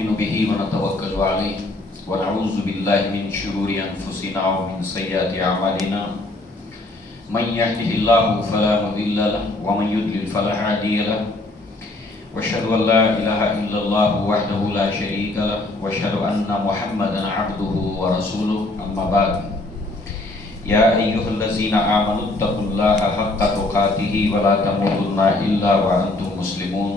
نؤمن به ونتوكل عليه ونعوذ بالله من شرور أنفسنا ومن سيئات أعمالنا من يهده الله فلا مضل له ومن يضلل فلا هادي له واشهد ان لا اله الا الله وحده لا شريك له واشهد ان محمدا عبده ورسوله اما بعد يا ايها الذين امنوا اتقوا الله حق تقاته ولا تموتن الا وانتم مسلمون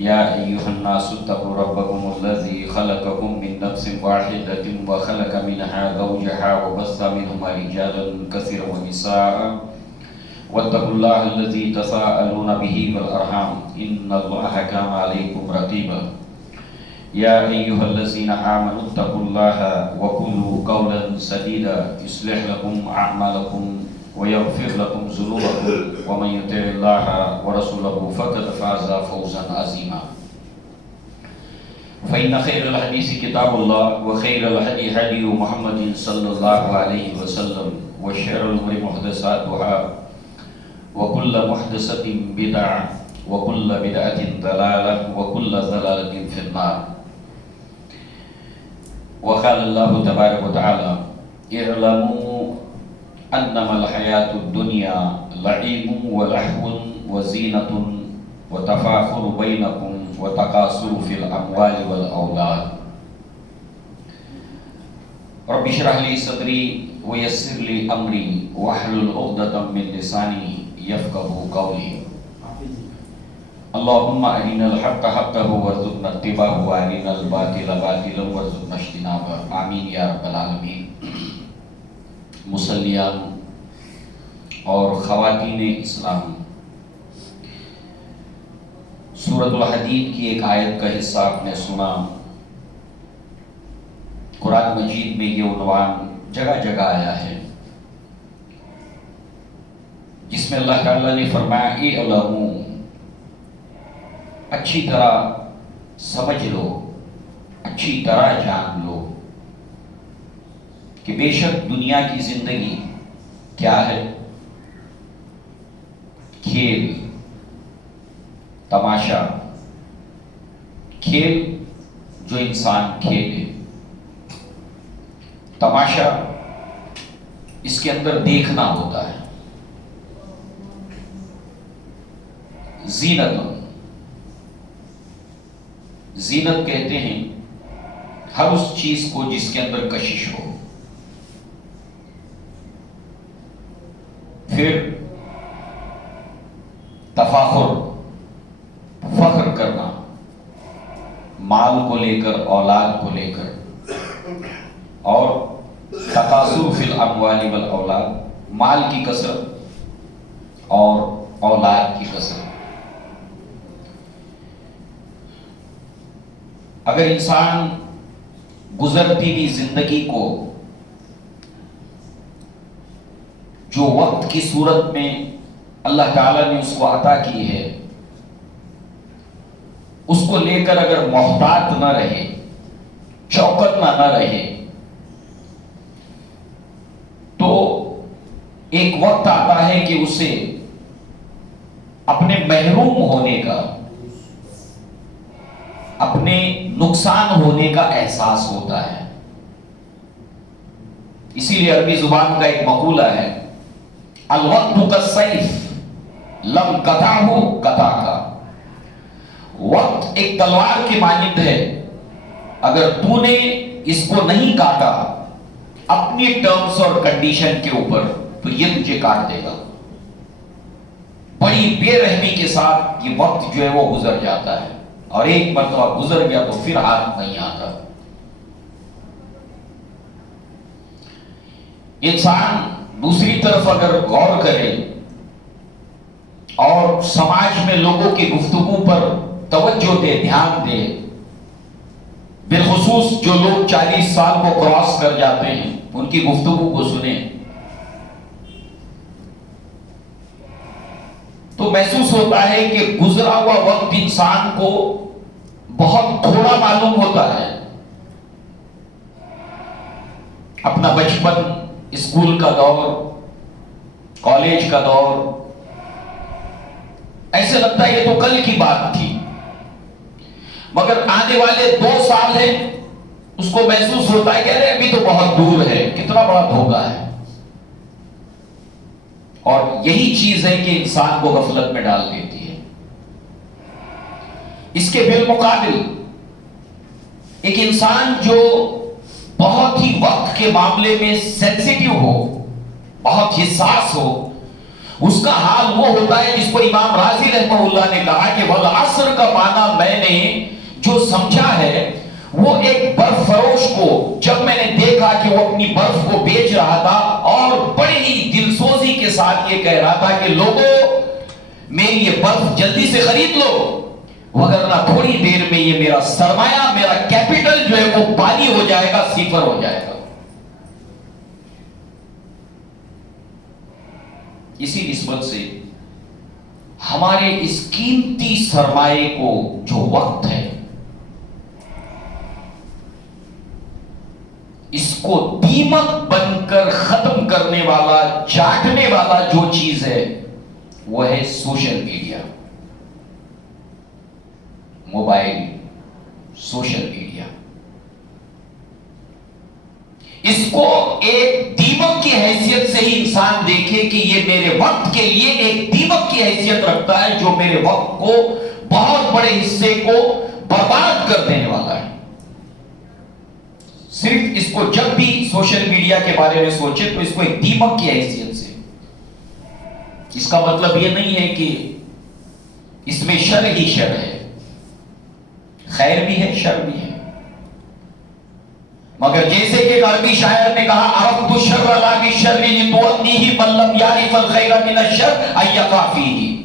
يا ايها الناس اتقوا ربكم الذي خلقكم من نفس واحده وخلق منها زوجها وبث منهما رجالا كثيرا ونساء واتقوا الله الذي تساءلون به والارحام ان الله كان عليكم رقيبا يا ايها الذين امنوا اتقوا الله وقولوا قولا سديدا يصلح لكم اعمالكم ويغفر لكم ذنوبكم ومن يطع الله ورسوله فقد فاز فوزا عظيما فإن خير الحديث كتاب الله وخير الهدي هدي محمد صلى الله عليه وسلم وشر الأمور محدثاتها وكل محدثة بدعة وكل بدعة ضلالة وكل ضلالة في النار وقال الله تبارك وتعالى اعلموا انما الحياة الدنيا لعب ولهو وزينة وتفاخر بينكم وتكاثر في الاموال والاولاد رب اشرح لي صدري ويسر لي امري واحلل عقدة من لساني يفقهوا قولي اللهم ارنا الحق حقا وارزقنا اتباعه وارنا الباطل باطلا وارزقنا اجتنابه آمین یا رب العالمین۔ مسلیان اور خواتین اسلام، سورۃ الحدید کی ایک آیت کا حصہ آپ نے سنا۔ قرآن مجید میں یہ عنوان جگہ جگہ آیا ہے جس میں اللہ تعالیٰ نے فرمایا اعلموا، اچھی طرح سمجھ لو، اچھی طرح جان لو کہ بے شک دنیا کی زندگی کیا ہے؟ کھیل، تماشا، کھیل جو انسان کھیلے، تماشا اس کے اندر دیکھنا ہوتا ہے، زینت، زینت کہتے ہیں ہر اس چیز کو جس کے اندر کشش ہو۔ پھر تفاخر، فخر کرنا، مال کو لے کر، اولاد کو لے کر، اور تکاثر فی الاموال والاولاد، مال کی کثرت اور اولاد کی کثرت۔ اگر انسان گزرتی ہوئی زندگی کو جو وقت کی صورت میں اللہ تعالیٰ نے اس کو عطا کی ہے، اس کو لے کر اگر محتاط نہ رہے، چوکت نہ رہے، تو ایک وقت آتا ہے کہ اسے اپنے محروم ہونے کا، اپنے نقصان ہونے کا احساس ہوتا ہے۔ اسی لیے عربی زبان کا ایک مقولہ ہے الوقت کالسیف لم قطعہ قطعک، وقت ایک تلوار کی مانند ہے، اگر تو نے اس کو نہیں کاٹا اپنی ٹرمز اور کنڈیشن کے اوپر تو یہ تجھے کاٹ دے گا۔ بڑی بے رحمی کے ساتھ یہ وقت جو ہے وہ گزر جاتا ہے، اور ایک مرتبہ گزر گیا تو پھر ہاتھ نہیں آتا۔ انسان دوسری طرف اگر غور کرے اور سماج میں لوگوں کی گفتگو پر توجہ دے، دھیان دے، بالخصوص جو لوگ 40 سال کو کراس کر جاتے ہیں ان کی گفتگو کو سنیں، تو محسوس ہوتا ہے کہ گزرا ہوا وقت انسان کو بہت تھوڑا معلوم ہوتا ہے۔ اپنا بچپن، اسکول کا دور، کالج کا دور، ایسے لگتا ہے یہ تو کل کی بات تھی۔ مگر آنے والے 2 سال ہیں اس کو محسوس ہوتا ہے کہ ارے ابھی تو بہت دور ہے، کتنا بڑا دھوکہ ہے۔ اور یہی چیز ہے کہ انسان کو غفلت میں ڈال دیتی ہے۔ اس کے بالمقابل ایک انسان جو بہت ہی وقت کے معاملے میں سینسیٹیو ہو، بہت حساس ہو، اس کا حال وہ ہوتا ہے جس کو امام رازی رحمہ اللہ نے کہا کہ والعصر کا معنی میں نے جو سمجھا ہے وہ ایک برف فروش کو جب میں نے دیکھا کہ وہ اپنی برف کو بیچ رہا تھا اور بڑی ہی دلسوزی کے ساتھ یہ کہہ رہا تھا کہ لوگوں میری یہ برف جلدی سے خرید لو وگرنہ تھوڑی دیر میں یہ میرا سرمایہ، میرا کیپٹل جو ہے وہ پانی ہو جائے گا، صفر ہو جائے گا۔ اسی نسبت سے ہمارے اس قیمتی سرمایے کو جو وقت ہے، اس کو دیمک بن کر ختم کرنے والا، چاٹنے والا جو چیز ہے وہ ہے social media, mobile, social media. اس کو ایک دیمک کی حیثیت سے ہی انسان دیکھے کہ یہ میرے وقت کے لیے ایک دیمک کی حیثیت رکھتا ہے جو میرے وقت کو، بہت بڑے حصے کو برباد کر دینے والا ہے۔ صرف اس کو جب بھی سوشل میڈیا کے بارے میں سوچے تو اس کو ایک دیمک کی حیثیت سے، اس کا مطلب یہ نہیں ہے کہ اس میں شر ہی شر ہے، خیر بھی ہے، شر بھی ہے، مگر جیسے کہ عربی شاعر نے کہا عرفت الشر لا بالشر لتؤديه من لم يعرف الخير من الشر ان يقع فيه۔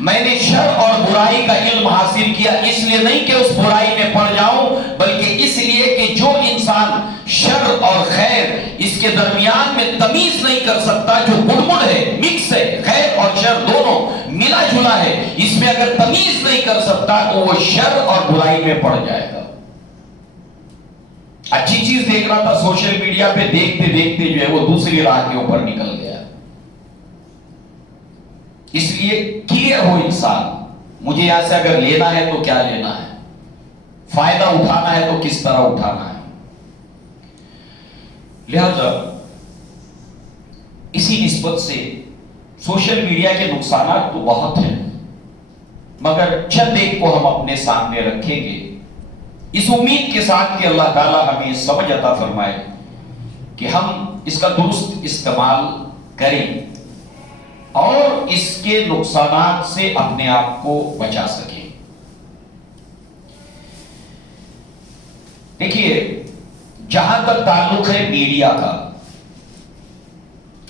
میں نے شر اور برائی کا علم حاصل کیا اس لیے نہیں کہ اس برائی میں پڑ جاؤں، بلکہ اس لیے کہ جو انسان شر اور خیر اس کے درمیان میں تمیز نہیں کر سکتا، جو گڑمڑ ہے، مکس ہے، خیر اور شر دونوں ملا جلا ہے، اس میں اگر تمیز نہیں کر سکتا تو وہ شر اور برائی میں پڑ جائے گا۔ اچھی چیز دیکھ رہا تھا سوشل میڈیا پہ، دیکھتے دیکھتے جو ہے وہ دوسری راہ کے اوپر نکل گیا۔ اس لیے کلیئر ہو انسان، مجھے یہاں سے اگر لینا ہے تو کیا لینا ہے، فائدہ اٹھانا ہے تو کس طرح اٹھانا ہے۔ لہذا اسی نسبت سے سوشل میڈیا کے نقصانات تو بہت ہیں، مگر چند ایک کو ہم اپنے سامنے رکھیں گے اس امید کے ساتھ کہ اللہ تعالی ہمیں سمجھ عطا فرمائے کہ ہم اس کا درست استعمال کریں اور اس کے نقصانات سے اپنے آپ کو بچا سکیں۔ دیکھیے، جہاں تک تعلق ہے میڈیا کا،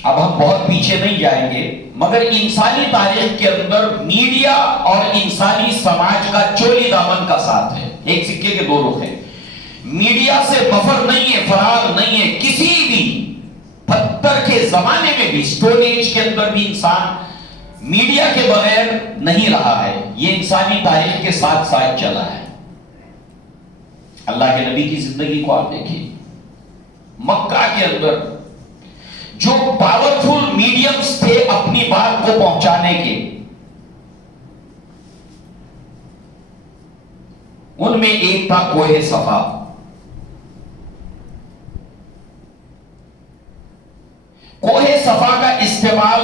اب ہم بہت پیچھے نہیں جائیں گے، مگر انسانی تاریخ کے اندر میڈیا اور انسانی سماج کا چولی دامن کا ساتھ ہے، ایک سکے کے 2 رخ ہیں۔ میڈیا سے مفر نہیں ہے، فرار نہیں ہے، کسی بھی پتھر کے زمانے میں بھی، سٹون ایج کے اندر بھی انسان میڈیا کے بغیر نہیں رہا ہے، یہ انسانی تاریخ کے ساتھ ساتھ چلا ہے۔ اللہ کے نبی کی زندگی کو آپ دیکھیں، مکہ کے اندر جو پاورفل میڈیمز تھے اپنی بات کو پہنچانے کے، ان میں ایک تھا کوہ صفا۔ کوہ صفا کا استعمال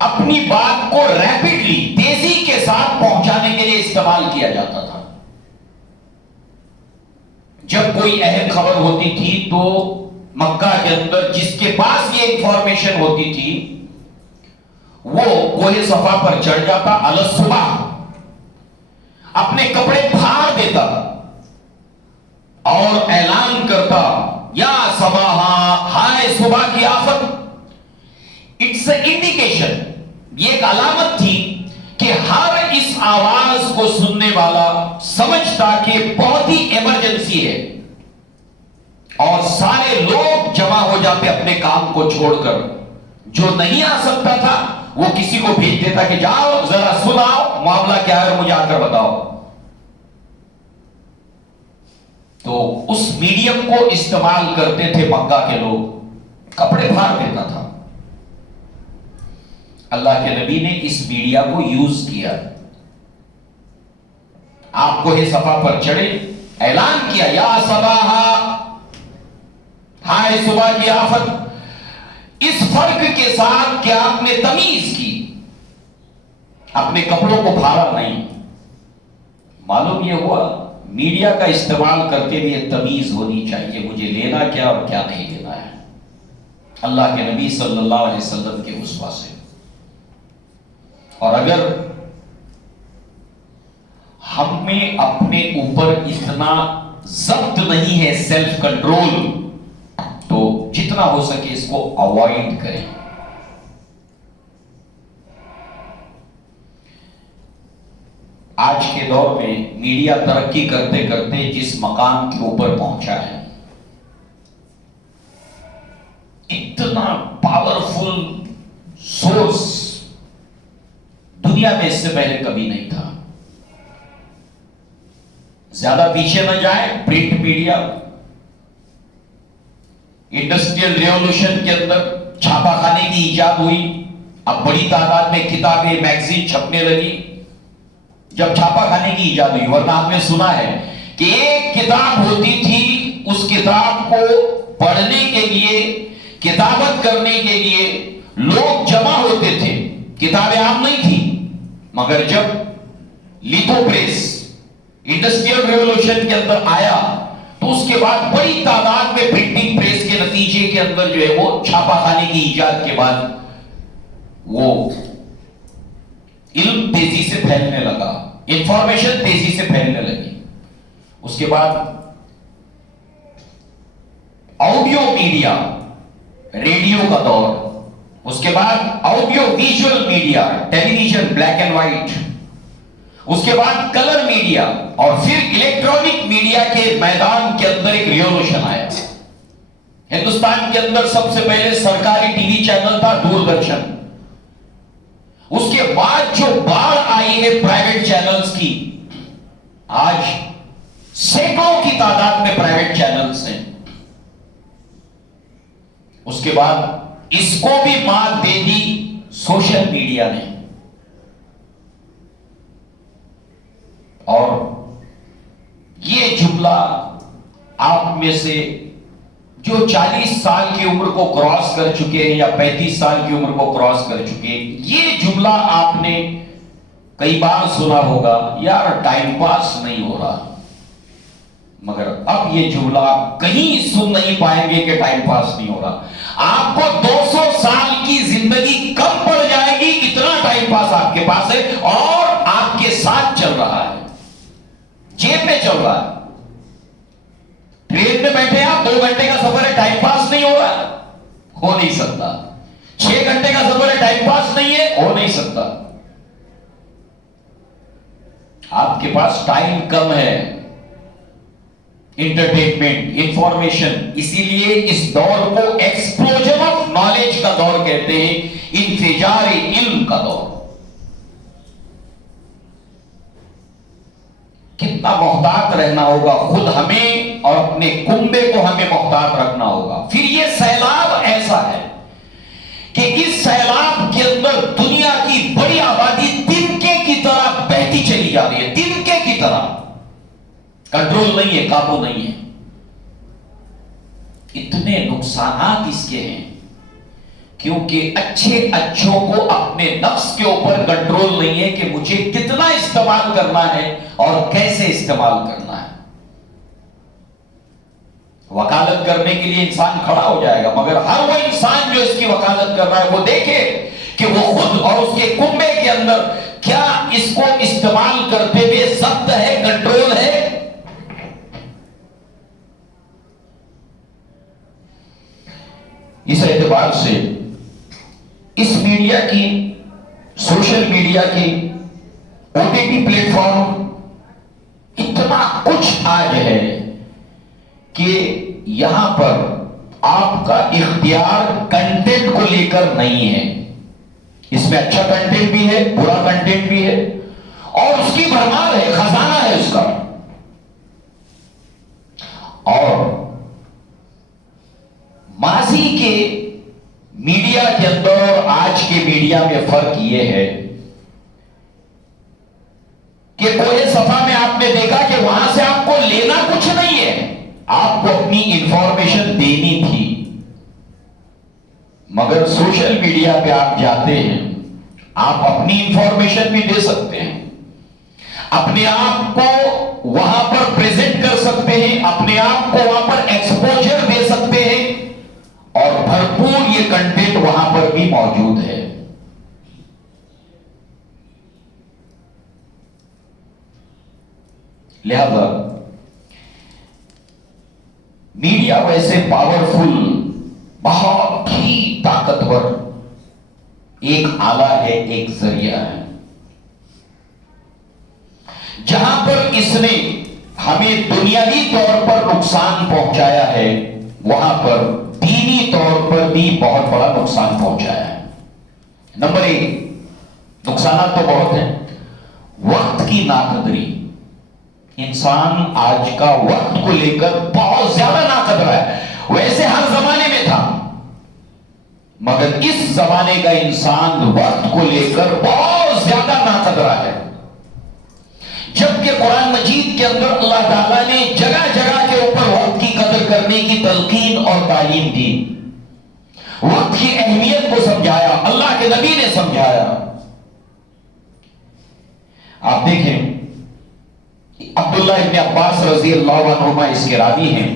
اپنی بات کو ریپڈلی، تیزی کے ساتھ پہنچانے کے لیے استعمال کیا جاتا تھا۔ جب کوئی اہم خبر ہوتی تھی تو مکہ کے اندر جس کے پاس یہ انفارمیشن ہوتی تھی وہ کوہ صفا پر چڑھ جاتا، علی الصبح اپنے کپڑے پھاڑ دیتا اور اعلان کرتا، یا صباحا، ہائے صبح کی آفت۔ اٹس اے انڈیکیشن، یہ ایک علامت تھی کہ ہر اس آواز کو سننے والا سمجھتا کہ بہت ہی ایمرجنسی ہے، اور سارے لوگ جمع ہو جاتے اپنے کام کو چھوڑ کر۔ جو نہیں آ سکتا تھا وہ کسی کو بھیج دیتا کہ جاؤ ذرا سناؤ معاملہ کیا ہے، مجھے آ کر بتاؤ۔ تو اس میڈیم کو استعمال کرتے تھے مکہ کے لوگ، کپڑے پھاڑ دیتا تھا۔ اللہ کے نبی نے اس میڈیا کو یوز کیا آپ کو یہ صفا پر چڑھے، اعلان کیا یا صباحا، ہائے صبح کی آفت، اس فرق کے ساتھ کہ آپ نے تمیز کی، اپنے کپڑوں کو پھاڑا نہیں۔ معلوم یہ ہوا میڈیا کا استعمال کرتے ہوئے تمیز ہونی چاہیے، مجھے لینا کیا اور کیا نہیں لینا ہے، اللہ کے نبی صلی اللہ علیہ وسلم کے اسوہ سے۔ اور اگر ہم میں اپنے اوپر اتنا ضبط نہیں ہے، سیلف کنٹرول، تو جتنا ہو سکے اس کو اوائڈ کریں۔ آج کے دور میں میڈیا ترقی کرتے کرتے جس مقام کے اوپر پہنچا ہے، اتنا پاورفل سورس دنیا میں اس سے پہلے کبھی نہیں تھا۔ زیادہ پیچھے نہ جائیں، پرنٹ میڈیا، انڈسٹریل ریولوشن کے اندر چھاپا خانے کی ایجاد ہوئی، اب بڑی تعداد میں کتابیں، میگزین چھپنے لگی جب چھاپا خانے کی ایجاد ہوئی۔ ورنہ آپ نے سنا ہے کہ ایک کتاب ہوتی تھی، اس کتاب کو پڑھنے کے لیے، کتابت کرنے کے لیے لوگ جمع ہوتے تھے، کتابیں عام نہیں تھی۔ مگر جب لیتھو پریس انڈسٹریل ریولوشن کے اندر آیا تو اس کے بعد بڑی تعداد میں پرنٹنگ پریس کے نتیجے کے اندر جو ہے وہ چھاپا خانے کی ایجاد کے بعد وہ علم تیزی سے پھیلنے لگا، انفارمیشن تیزی سے پھیلنے لگی۔ اس کے بعد آڈیو میڈیا، ریڈیو کا دور، اس کے بعد audio visual media, television, black and white, اس کے بعد کلر میڈیا، اور پھر الیکٹرانک میڈیا کے میدان کے اندر ایک ریولوشن آیا۔ ہندوستان کے اندر سب سے پہلے سرکاری ٹی وی چینل تھا دوردرشن، اس کے بعد جو باڑھ آئی ہے پرائیویٹ چینلز کی، آج سینکڑوں کی تعداد میں پرائیویٹ چینلز ہیں۔ اس کے بعد اس کو بھی مات دے دی سوشل میڈیا نے، اور یہ جملہ آپ میں سے جو 40 سال کی عمر کو کراس کر چکے ہیں یا 35 سال کی عمر کو کراس کر چکے ہیں، یہ جملہ آپ نے کئی بار سنا ہوگا، یار ٹائم پاس نہیں ہو رہا۔ مگر اب یہ جملہ آپ کہیں سن نہیں پائیں گے کہ ٹائم پاس نہیں ہو رہا۔ آپ کو 200 سال کی زندگی کم پڑ جائے گی، اتنا ٹائم پاس آپ کے پاس ہے، اور آپ کے ساتھ چل رہا ہے، جیب میں چل رہا ہے۔ ٹرین میں بیٹھے آپ، 2 گھنٹے کا سفر ہے، ٹائم پاس نہیں ہو رہا، ہو نہیں سکتا۔ 6 گھنٹے کا سفر ہے، ٹائم پاس نہیں ہے، ہو نہیں سکتا۔ آپ کے پاس ٹائم کم ہے، انٹرٹینمنٹ، انفارمیشن، اسی لیے اس دور کو ایکسپلوژن آف نالج کا دور کہتے ہیں، انفجار علم کا دور۔ کتنا محتاط رہنا ہوگا خود ہمیں، اور اپنے کنبے کو ہمیں محتاط رکھنا ہوگا۔ پھر یہ سیلاب ایسا ہے کہ اس سیلاب کے اندر دنیا کی بڑی آبادی تنکے کی طرح بہتی چلی جا رہی ہے، تنکے کی طرح، کنٹرول نہیں ہے، قابو نہیں ہے۔ اتنے نقصانات اس کے ہیں کیونکہ اچھوں کو اپنے نفس کے اوپر کنٹرول نہیں ہے کہ مجھے کتنا استعمال کرنا ہے اور کیسے استعمال کرنا ہے۔ وکالت کرنے کے لیے انسان کھڑا ہو جائے گا، مگر ہر وہ انسان جو اس کی وکالت کر رہا ہے وہ دیکھے کہ وہ خود اور اس کے کنبے کے اندر کیا اس کو استعمال کرتے ہوئے ضبط ہے، کنٹرول ہے۔ اس اعتبار سے اس میڈیا کی، سوشل میڈیا کی، O T T plate form, اتنا کچھ آج ہے کہ یہاں پر آپ کا اختیار کنٹینٹ کو لے کر نہیں ہے۔ اس میں اچھا کنٹینٹ بھی ہے، برا کنٹینٹ بھی ہے، اور اس کی بھرمار ہے، خزانہ ہے اس کا۔ اور ماضی کے میڈیا کے اندر اور آج کے میڈیا میں فرق یہ ہے کہ کوہ صفا میں آپ نے دیکھا کہ وہاں سے آپ کو لینا کچھ نہیں ہے، آپ کو اپنی انفارمیشن دینی تھی، مگر سوشل میڈیا پہ آپ جاتے ہیں، آپ اپنی انفارمیشن بھی دے سکتے ہیں، اپنے آپ کو وہاں پر پریزنٹ کر سکتے ہیں، اپنے آپ کو وہاں پر ایکسپوجر دے سکتے ہیں، اور بھرپور یہ کنٹینٹ وہاں پر بھی موجود ہے۔ لہذا میڈیا ویسے پاورفل، بہت ہی طاقتور ایک آلہ ہے، ایک ذریعہ ہے، جہاں پر اس نے ہمیں دنیاوی طور پر نقصان پہنچایا ہے، وہاں پر دینی طور پر بھی بہت بڑا نقصان پہنچایا ہے۔ نمبر 1، نقصانات تو بہت ہیں۔ وقت کی ناقدری، انسان آج کا وقت کو لے کر بہت زیادہ ناقدر ہے، ویسے ہر زمانے میں تھا، مگر اس زمانے کا انسان وقت کو لے کر بہت زیادہ ناقدر ہے، جبکہ قرآن مجید کے اندر اللہ تعالیٰ نے جگہ جگہ کے اوپر وقت کی قدر کرنے کی تلقین اور تعلیم دی، وقت کی اہمیت کو سمجھایا، اللہ کے نبی نے سمجھایا۔ آپ دیکھیں عبداللہ ابن عباس رضی اللہ عنہما اس کے راوی ہیں،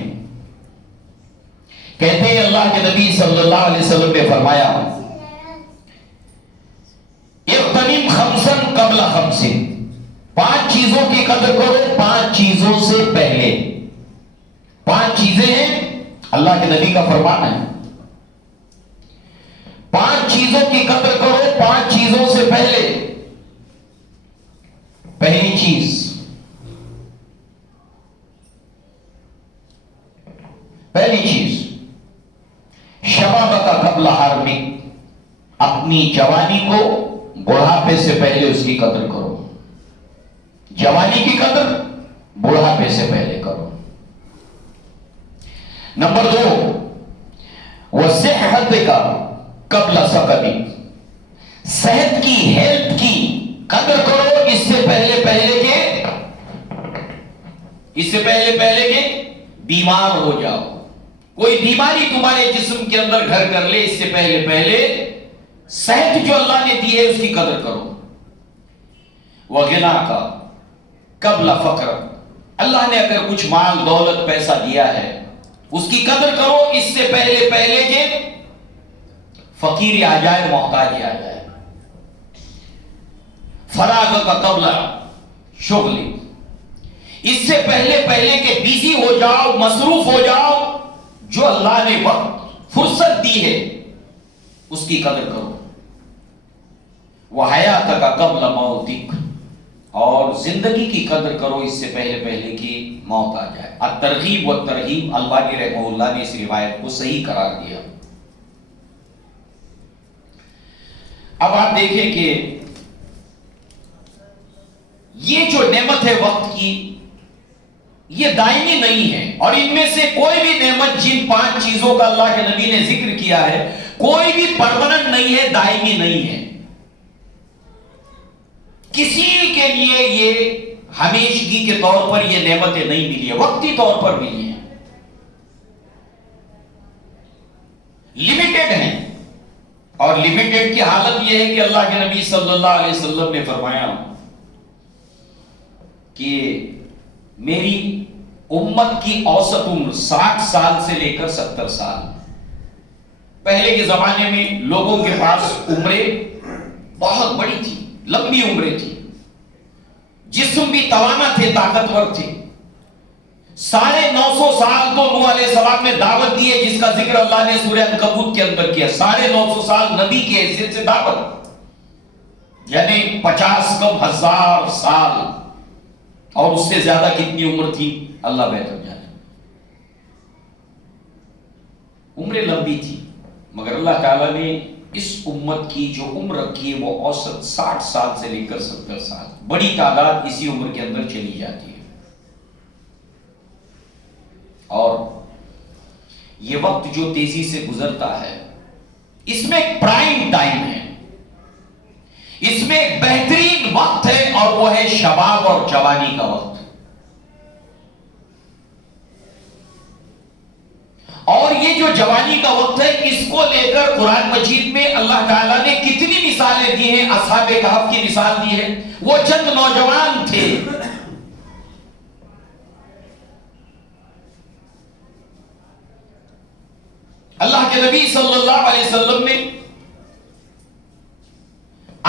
کہتے ہیں اللہ کے نبی صلی اللہ علیہ وسلم نے فرمایا، اغتنم خمسا قبل خمس، 5 چیزوں کی قدر کرو 5 چیزوں سے پہلے۔ 5 چیزیں ہیں، اللہ کے نبی کا فرمان ہے، 5 چیزوں کی قدر کرو 5 چیزوں سے پہلے۔ پہلی چیز، شبابک قبل حرمک، اپنی جوانی کو بڑھاپے سے پہلے اس کی قدر کرو، جوانی کی قدر بڑھاپے سے پہلے کرو۔ نمبر 2، وصحتک قبل سقمک، صحت کی، ہیلتھ کی قدر کرو اس سے پہلے کہ بیمار ہو جاؤ، کوئی بیماری تمہارے جسم کے اندر گھر کر لے، اس سے پہلے صحت جو اللہ نے دی ہے اس کی قدر کرو۔ وغناک قبل فقر، اللہ نے اگر کچھ مال دولت پیسہ دیا ہے اس کی قدر کرو اس سے پہلے کہ فقیر آ جائے، محتاج آ جائے۔ فراغ کا قبل شغل، اس سے پہلے کہ بیزی ہو جاؤ، مصروف ہو جاؤ، جو اللہ نے وقت فرصت دی ہے اس کی قدر کرو۔ وحیات کا قبل موتک، اور زندگی کی قدر کرو اس سے پہلے کہ موت آ جائے۔ الترغیب والترہیب، البانی رحمہ اللہ نے اس روایت کو صحیح قرار دیا۔ اب آپ دیکھیں کہ یہ جو نعمت ہے وقت کی، یہ دائمی نہیں ہے، اور ان میں سے کوئی بھی نعمت جن 5 چیزوں کا اللہ کے نبی نے ذکر کیا ہے، کوئی بھی پرماننٹ نہیں ہے، دائمی نہیں ہے۔ کسی کے لیے یہ ہمیشگی کے طور پر یہ نعمتیں نہیں ملی ہیں، وقتی طور پر ملی ہیں، لمیٹڈ ہیں۔ اور لمیٹڈ کی حالت یہ ہے کہ اللہ کے نبی صلی اللہ علیہ وسلم نے فرمایا کہ میری امت کی اوسط عمر 60 سال سے لے کر 70 سال۔ پہلے کے زمانے میں لوگوں کے پاس عمریں بہت بڑی تھی، لمبی عمریں تھی، جسم بھی توانا تھے، طاقتور تھے۔ 950 سال تو نوح علیہ السلام نے دعوت دی ہے، جس کا ذکر اللہ نے سورہ عنکبوت کے اندر کیا۔ 950 سال نبی کی حیثیت سے دعوت، یعنی 50 کم 1000 سال، اور اس سے زیادہ کتنی عمر تھی اللہ بہتر جانے۔ عمریں لمبی تھی، مگر اللہ تعالیٰ نے اس امت کی جو عمر رکھی ہے وہ اوسط 60 سال سے لے کر 70 سال، بڑی تعداد اسی عمر کے اندر چلی جاتی ہے۔ اور یہ وقت جو تیزی سے گزرتا ہے، اس میں ایک پرائم ٹائم ہے، اس میں ایک بہترین وقت ہے اور وہ ہے شباب اور جوانی کا وقت. اور یہ جو جوانی کا وقت ہے اس کو لے کر قرآن مجید میں اللہ تعالیٰ نے کتنی مثالیں دی ہیں. اصحاب کہف کی مثال دی ہے. وہ چند نوجوان تھے, اللہ کے نبی صلی اللہ علیہ وسلم نے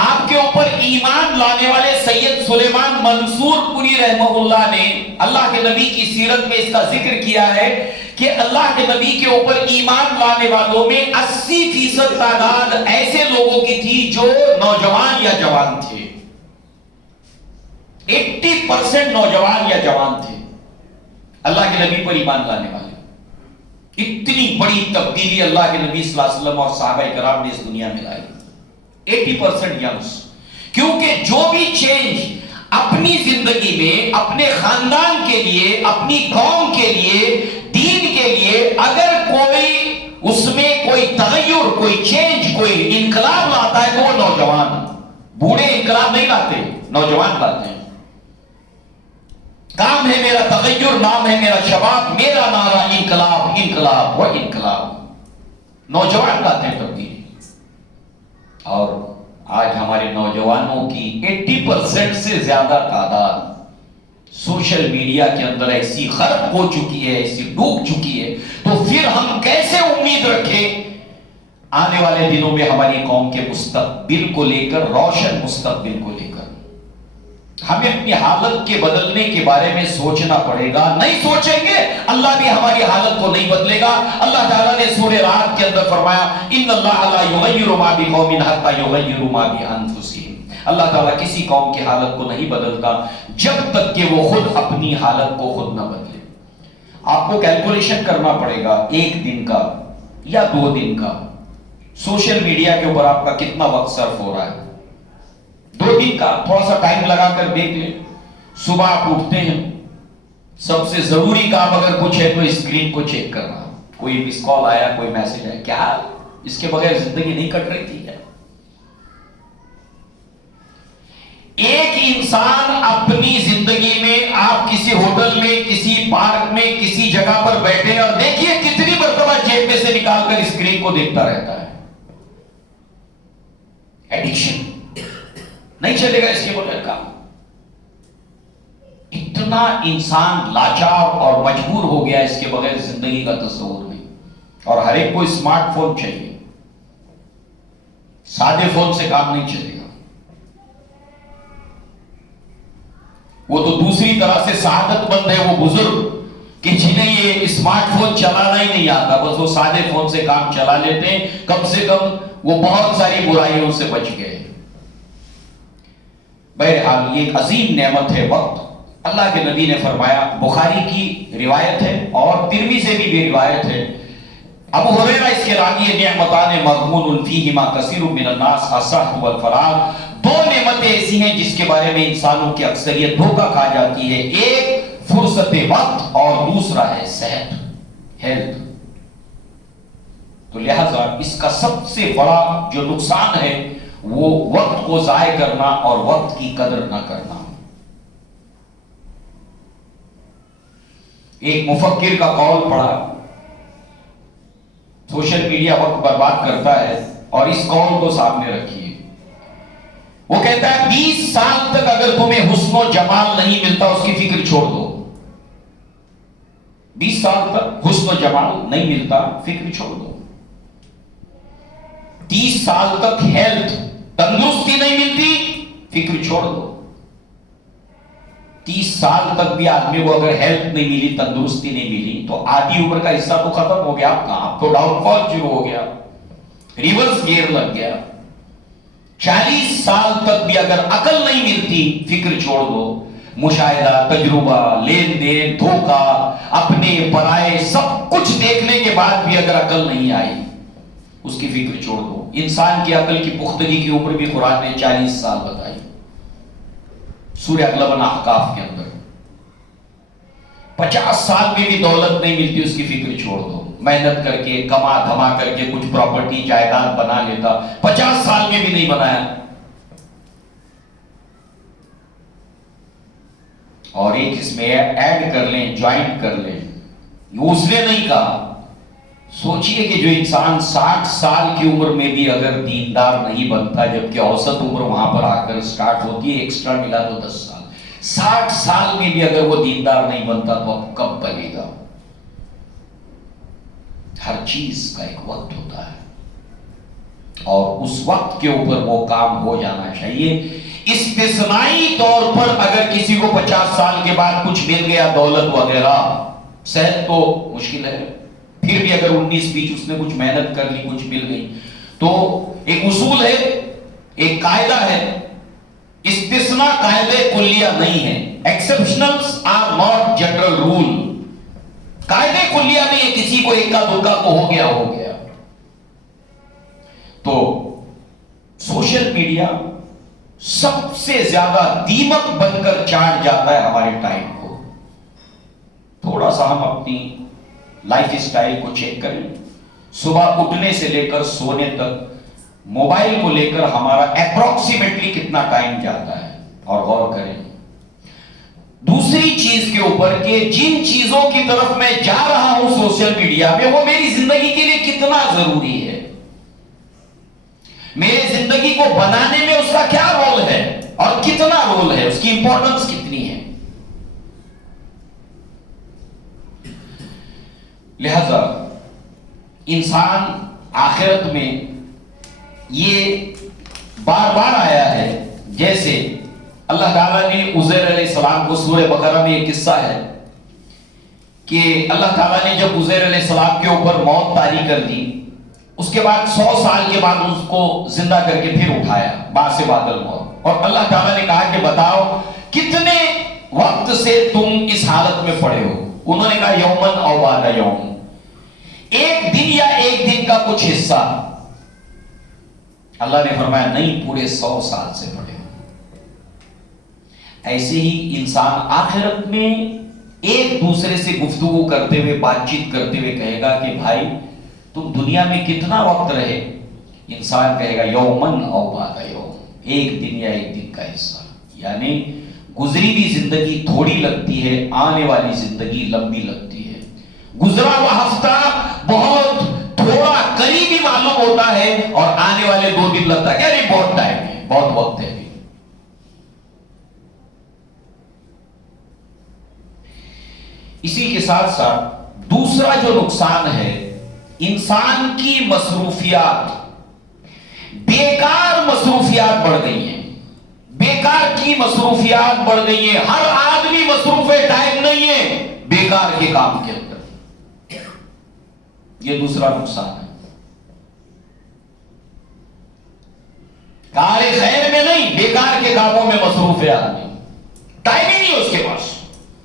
آپ کے اوپر ایمان لانے والے سید سلیمان منصور پوری رحمہ اللہ نے اللہ کے نبی کی سیرت میں اس کا ذکر کیا ہے کہ اللہ کے نبی کے اوپر ایمان لانے والوں میں 80% تعداد ایسے لوگوں کی تھی جو نوجوان یا جوان تھے. 80% نوجوان یا جوان تھے اللہ کے نبی پر ایمان لانے والے. اتنی بڑی تبدیلی اللہ کے نبی صلی اللہ علیہ وسلم اور صحابہ کرام نے اس دنیا میں لائی. 80% ینگز. کیونکہ جو بھی چینج اپنی زندگی میں, اپنے خاندان کے لیے, اپنی قوم کے لیے, دین کے لیے اگر کوئی اس میں کوئی تغیر, کوئی چینج, کوئی انقلاب لاتا ہے تو وہ نوجوان. بوڑھے انقلاب نہیں لاتے, نوجوان لاتے ہیں. کام ہے میرا تغیر, نام ہے میرا شباب, میرا نعرہ انقلاب, انقلاب و انقلاب. نوجوان لاتے ہیں تبدیلی. اور آج ہمارے نوجوانوں کی 80% سے زیادہ تعداد سوشل میڈیا کے اندر ایسی غرق ہو چکی ہے, ایسی ڈوب چکی ہے. تو پھر ہم کیسے امید رکھیں آنے والے دنوں میں ہماری قوم کے مستقبل کو لے کر, روشن مستقبل کو لے کر؟ ہمیں اپنی حالت کے بدلنے کے بارے میں سوچنا پڑے گا. نہیں سوچیں گے اللہ بھی ہماری حالت کو نہیں بدلے گا. اللہ تعالیٰ نے سورہ رعد کے اندر فرمایا ان اللہ لا یغیر ما بقوم حتی یغیروا ما بانفسہم. اللہ تعالیٰ کسی قوم کی حالت کو نہیں بدلتا جب تک کہ وہ خود اپنی حالت کو خود نہ بدلے. آپ کو کیلکولیشن کرنا پڑے گا, ایک دن کا یا 2 دن کا سوشل میڈیا کے اوپر آپ کا کتنا وقت صرف ہو رہا ہے. 2 دن کا تھوڑا سا ٹائم لگا کر دیکھ لیں. صبح آپ اٹھتے ہیں, سب سے ضروری کام اگر کچھ ہے تو اسکرین کو چیک کرنا. کوئی مس کال آیا, کوئی میسج آیا, کیا اس کے بغیر زندگی نہیں کٹ رہی تھی کیا؟ ایک انسان اپنی زندگی میں, آپ کسی ہوٹل میں, کسی پارک میں, کسی جگہ پر بیٹھے اور دیکھیے کتنی مرتبہ جیب میں سے نکال کر اسکرین کو دیکھتا رہتا ہے. ایڈکشن نہیں چلے گا اس کے بغیر کام. اتنا انسان لاچار اور مجبور ہو گیا اس کے بغیر زندگی کا تصور نہیں. اور ہر ایک کو اسمارٹ فون چاہیے, سادے فون سے کام نہیں چلے گا. وہ تو دوسری طرح سے سعادت مند ہے وہ بزرگ کہ جنہیں یہ اسمارٹ فون چلانا ہی نہیں آتا, بس وہ سادے فون سے کام چلا لیتے ہیں. کم سے کم وہ بہت ساری برائیوں سے بچ گئے. بہرحال یہ ایک عظیم نعمت ہے وقت. اللہ کے نبی نے فرمایا, بخاری کی روایت ہے اور ترمذی سے بھی روایت ہے, ابو ہریرہ اس کے راوی ہے, نعمتان مغبون فیہما کثیر من الناس الصحۃ والفراغ. 2 نعمتیں ایسی ہیں جس کے بارے میں انسانوں کی اکثریت دھوکہ کھا جاتی ہے. ایک فرصت وقت اور دوسرا ہے صحت, ہیلتھ. تو لہذا اس کا سب سے بڑا جو نقصان ہے وہ وقت کو ضائع کرنا اور وقت کی قدر نہ کرنا. ایک مفکر کا قول پڑھا, سوشل میڈیا وقت برباد کرتا ہے, اور اس قول کو سامنے رکھیے. وہ کہتا ہے 20 سال تک اگر تمہیں حسن و جمال نہیں ملتا اس کی فکر چھوڑ دو. 20 سال تک حسن و جمال نہیں ملتا, فکر چھوڑ دو. 30 سال تک ہیلتھ, تندرستی نہیں ملتی, فکر چھوڑ دو. 30 سال تک بھی آدمی کو اگر ہیلتھ نہیں ملی, تندرستی نہیں ملی, تو آدھی عمر کا حصہ تو ختم ہو گیا. آپ کا آپ تو ڈاؤن فال شروع ہو گیا, ریورس گیئر لگ گیا. 40 سال تک بھی اگر عقل نہیں ملتی, فکر چھوڑ دو. مشاہدہ, تجربہ, لین دین, دھوکہ, اپنے پرائے سب کچھ دیکھنے کے بعد بھی اگر عقل نہیں آئی, اس کی فکر چھوڑ دو. انسان کی عقل کی پختگی کی عمر بھی قرآن نے 40 سال بتائی سورہ اغلبن احقاف کے اندر. 50 سال میں بھی دولت نہیں ملتی, اس کی فکر چھوڑ دو. محنت کر کے, کما دھما کر کے کچھ پراپرٹی جائیداد بنا لیتا, 50 سال میں بھی نہیں بنایا, اور ایک اس میں ایڈ کر لیں، جوائنٹ کر لیں، اس نے نہیں کہا. سوچئے کہ جو انسان 60 سال کی عمر میں بھی اگر دیندار نہیں بنتا، جبکہ اوسط عمر وہاں پر آ کر سٹارٹ ہوتی ہے، ایکسٹرا ملا تو 10 سال، 60 سال میں بھی اگر وہ دیندار نہیں بنتا تو اب کب بنے گا؟ ہر چیز کا ایک وقت ہوتا ہے اور اس وقت کے اوپر وہ کام ہو جانا چاہیے. استثنائی طور پر اگر کسی کو 50 سال کے بعد کچھ مل گیا، دولت وغیرہ، صحت تو مشکل ہے، پھر بھی اگر 19-20 اس نے کچھ محنت کر لی، کچھ مل گئی، تو ایک اصول ہے، ایک قاعدہ ہے، استثناء قاعدے کلیہ نہیں ہے. ایکسپشنلز آر ناٹ جنرل رول. قاعدے کلیہ نہیں ہے، کسی کو ایکا دکا کو ہو گیا ہو گیا. تو سوشل میڈیا سب سے زیادہ دیمک بن کر چاٹ جاتا ہے ہمارے ٹائم کو. تھوڑا سا ہم اپنی لائف اسٹائل کو چیک کریں. صبح اٹھنے سے لے کر سونے تک موبائل کو لے کر ہمارا اپروکسیمیٹلی کتنا ٹائم جاتا ہے، اور غور کریں. دوسری چیز کے اوپر کہ جن چیزوں کی طرف میں جا رہا ہوں سوشل میڈیا میں، وہ میری زندگی کے لیے کتنا ضروری ہے، میری زندگی کو بنانے میں اس کا کیا رول ہے اور کتنا رول ہے، اس کی امپورٹنس کتنی ہے. لہذا انسان آخرت میں یہ بار بار آیا ہے. جیسے اللہ تعالیٰ نے عزیر علیہ السلام کو، سورہ بقرہ میں یہ قصہ ہے کہ اللہ تعالیٰ نے جب عزیر علیہ السلام کے اوپر موت طاری کر دی، اس کے بعد 100 سال کے بعد اس کو زندہ کر کے پھر اٹھایا باعث بادل موت. اور اللہ تعالیٰ نے کہا کہ بتاؤ کتنے وقت سے تم اس حالت میں پڑے ہو؟ انہوں نے کہا یومن او بعد یوم، ایک دن یا ایک دن کا کچھ حصہ. اللہ نے فرمایا نہیں، پورے 100 سال سے پڑے ہو. ایسے ہی انسان آخرت میں ایک دوسرے سے گفتگو کرتے ہوئے، بات چیت کرتے ہوئے کہے گا کہ بھائی تم دنیا میں کتنا وقت رہے؟ انسان کہے گا یومن او بعد یوم، ایک دن یا ایک دن کا حصہ. یعنی گزری ہوئی زندگی تھوڑی لگتی ہے، آنے والی زندگی لمبی لگتی ہے. گزرا ہوا ہفتہ بہت تھوڑا قریبی معلوم ہوتا ہے اور آنے والے 2 دن لگتا ہے کہ ارے بہت ٹائم ہے، بہت وقت ہے. اسی کے ساتھ ساتھ دوسرا جو نقصان ہے، انسان کی مصروفیات، بیکار مصروفیات بڑھ گئی ہیں. بیکار کی مصروفیات بڑھ گئی ہیں. ہر آدمی مصروف ہے، ٹائم نہیں ہے بیکار کے کام کے اندر. یہ دوسرا نقصان ہے. کار خیر میں نہیں، بیکار کے کاموں میں مصروف ہے آدمی. ٹائم ہی نہیں ہے اس کے پاس.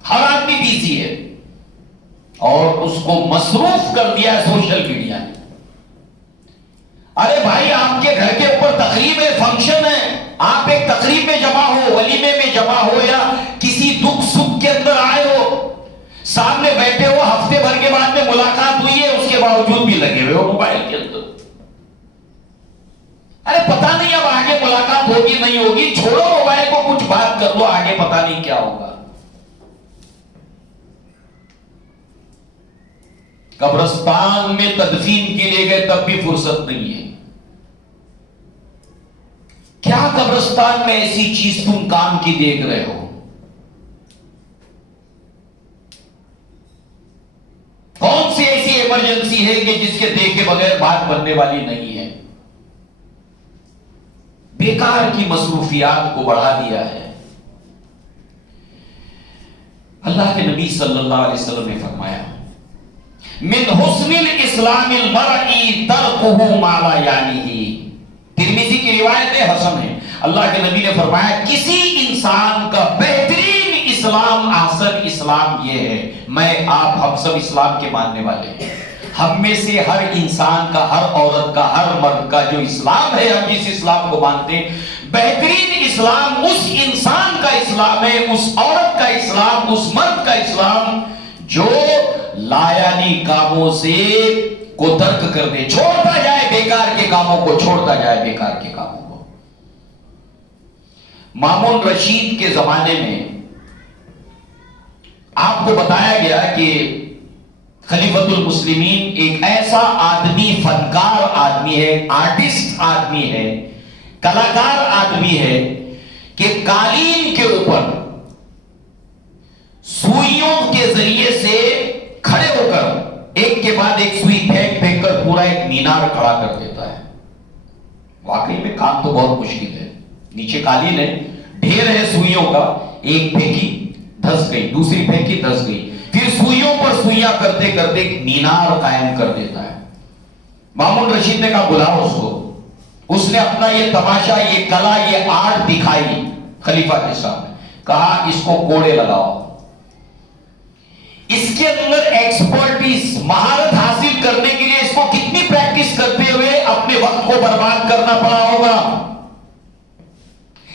ہر آدمی بیزی ہے اور اس کو مصروف کر دیا ہے سوشل میڈیا نے. ارے بھائی آپ کے گھر کے اوپر تقریب ہے، فنکشن ہے، آپ ایک تقریب میں جمع ہو، ولیمے میں جمع ہو، یا کسی دکھ سکھ کے اندر آئے ہو، سامنے بیٹھے ہو، ہفتے بھر کے بعد میں ملاقات ہوئی ہے، اس کے باوجود بھی لگے ہوئے ہو موبائل کے اندر. ارے پتہ نہیں اب آگے ملاقات ہوگی نہیں ہوگی، چھوڑو موبائل کو، کچھ بات کر لو، آگے پتہ نہیں کیا ہوگا. قبرستان میں تدفین کے لیے گئے تب بھی فرصت نہیں ہے. کیا قبرستان میں ایسی چیز تم کام کی دیکھ رہے ہو؟ کون سی ایسی ایمرجنسی ہے کہ جس کے دیکھے بغیر بات بننے والی نہیں ہے؟ بیکار کی مصروفیات کو بڑھا دیا ہے. اللہ کے نبی صلی اللہ علیہ وسلم نے فرمایا من حسن الاسلام المرء ترکہ ما لا یعنیہ. ترمذی کی روایت ہے، حسن ہے. اللہ کے نبی نے فرمایا کسی انسان کا بہترین اسلام، احسن اسلام یہ ہے. میں آپ ہم سب اسلام کے ماننے والے ہیں. ہم میں سے ہر انسان کا، ہر عورت کا، ہر مرد کا جو اسلام ہے، ہم جس اسلام کو مانتے ہیں، بہترین اسلام اس انسان کا اسلام ہے، اس عورت کا اسلام، اس مرد کا اسلام جو لایانی کاموں سے کو ترک کر دے، چھوڑتا جائے بیکار کے کاموں کو، چھوڑتا جائے بیکار کے کاموں کو. مامون رشید کے زمانے میں آپ کو بتایا گیا کہ خلیفۃ المسلمین ایک ایسا آدمی، فنکار آدمی ہے، آرٹسٹ آدمی ہے، کلاکار آدمی ہے کہ قالین کے اوپر سوئیوں کے ذریعے سے کھڑے ہو کر ایک کے بعد ایک سوئی پھینک پھینک کر پورا ایک مینار کھڑا کر دیتا ہے۔ واقعی میں کام تو بہت مشکل ہے، نیچے قالین ہے، ڈھیر ہے سوئیوں کا، ایک پھینکی دھس گئی، دوسری پھینکی دھس گئی، پھر سوئیوں پر سوئیاں کرتے کرتے ایک مینار قائم کر دیتا ہے۔ مامون رشید نے کہا بلاؤ اس کو۔ اس نے اپنا یہ تماشا، یہ کلا، یہ آرٹ دکھائی خلیفہ کے سامنے، کہا اس کو کوڑے لگاؤ۔ اس کے اندر ایکسپرٹیز، مہارت حاصل کرنے کے لیے اس کو کتنی پریکٹس کرتے ہوئے اپنے وقت کو برباد کرنا پڑا ہوگا۔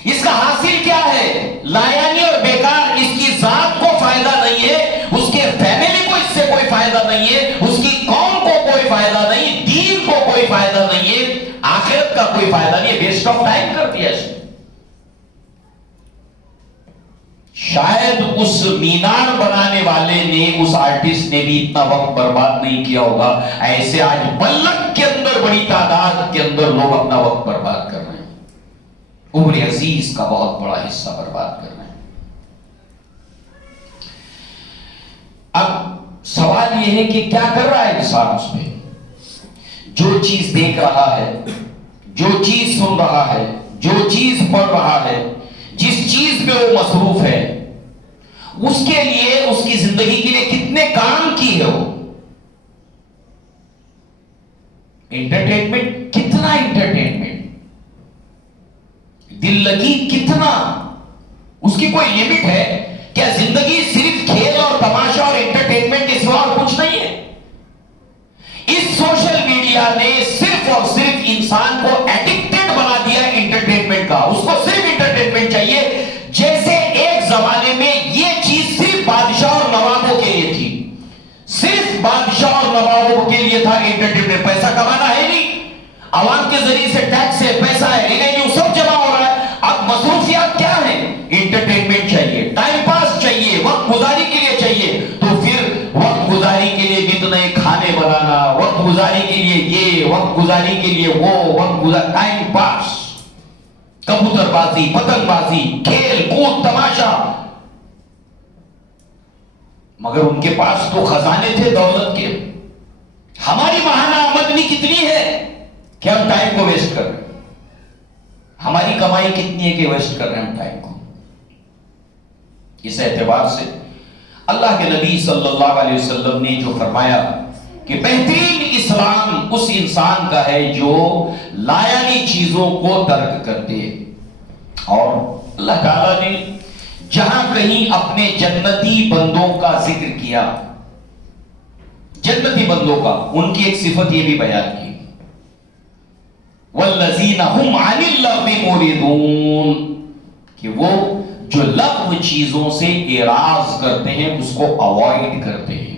اس کا حاصل کیا ہے؟ لایانی اور بیکار، اس کی ذات کو فائدہ نہیں ہے، اس کے فیملی کو اس سے کوئی فائدہ نہیں ہے، اس کی قوم کو کوئی فائدہ نہیں، دین کو کوئی فائدہ نہیں ہے، آخرت کا کوئی فائدہ نہیں ہے، ویسٹ آف ٹائم کر دیا اس نے۔ شاید اس مینار بنانے والے نے، اس آرٹسٹ نے بھی اتنا وقت برباد نہیں کیا ہوگا۔ ایسے آج ملک کے اندر بڑی تعداد کے اندر لوگ اپنا وقت برباد کر رہے ہیں، عمر عزیز کا بہت بڑا حصہ برباد کر رہے ہیں۔ اب سوال یہ ہے کہ کیا کر رہا ہے انسان اس پہ؟ جو چیز دیکھ رہا ہے، جو چیز سن رہا ہے، جو چیز پڑھ رہا ہے، جس چیز میں وہ مصروف ہے، اس کے لیے، اس کی زندگی کے لیے کتنے کام کی ہے وہ؟ انٹرٹینمنٹ، کتنا انٹرٹینمنٹ، دل لگی کتنا، اس کی کوئی لمٹ ہے کیا؟ زندگی صرف کھیل اور تماشا اور انٹرٹینمنٹ کے سوا اور کچھ نہیں ہے؟ اس سوشل میڈیا نے صرف اور صرف انسان کو ایڈکٹڈ بنا دیا ہے انٹرٹینمنٹ کا، اس کو صرف انٹرٹینمنٹ چاہیے۔ جیسے ایک زمانے میں یہ چیز صرف بادشاہ اور نوابوں کے لیے تھی، صرف بادشاہ اور نوابوں کے لیے تھا انٹرٹینمنٹ۔ پیسہ کمانا ہے نہیں، عوام کے ذریعے سے ٹیکس ہے، پیسہ ہے، ریونیو سب جمع ہو رہا ہے۔ اب مصروفیات کیا ہے؟ انٹرٹینمنٹ چاہیے، ٹائم پاس چاہیے، وقت گزاری کے لیے چاہیے۔ تو پھر وقت گزاری کے لیے بھی تو نئے کھانے بنانا، وقت گزاری کے لیے یہ، وقت گزاری کے لیے وہ، وقت گزار، ٹائم پاس، کبوتر بازی، پتنگ بازی، کھیل کود، تماشا۔ مگر ان کے پاس تو خزانے تھے دولت کے۔ ہماری ماہانہ آمدنی کتنی ہے کہ ہم ٹائم کو ویسٹ کر رہے ہیں؟ ہماری کمائی کتنی ہے کہ ویسٹ کر رہے ہیں ہم ٹائم کو؟ اس اعتبار سے اللہ کے نبی صلی اللہ علیہ وسلم نے جو فرمایا کہ بہترین اسلام اس انسان کا ہے جو لایانی چیزوں کو ترک کر دے۔ اور اللہ تعالیٰ نے جہاں کہیں اپنے جنتی بندوں کا ذکر کیا، جنتی بندوں کا، ان کی ایک صفت یہ بھی بیان کی، وَالَّذِينَ هُمْ عَنِ اللَّغْوِ مُعْرِضُونَ، کہ وہ جو لغو چیزوں سے اعراض کرتے ہیں، اس کو اوائڈ کرتے ہیں۔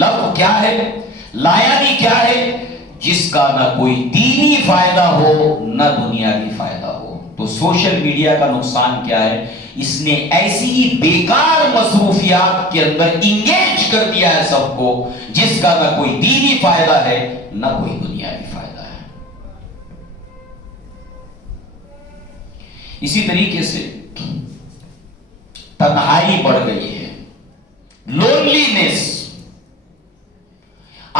لغو کیا ہے؟ لایانی کیا ہے؟ جس کا نہ کوئی دینی فائدہ ہو نہ دنیاوی فائدہ ہو۔ تو سوشل میڈیا کا نقصان کیا ہے؟ اس نے ایسی ہی بیکار مصروفیات کے اندر انگیج کر دیا ہے سب کو، جس کا نہ کوئی دینی فائدہ ہے نہ کوئی دنیاوی فائدہ ہے۔ اسی طریقے سے تنہائی بڑھ گئی ہے، لونلینس۔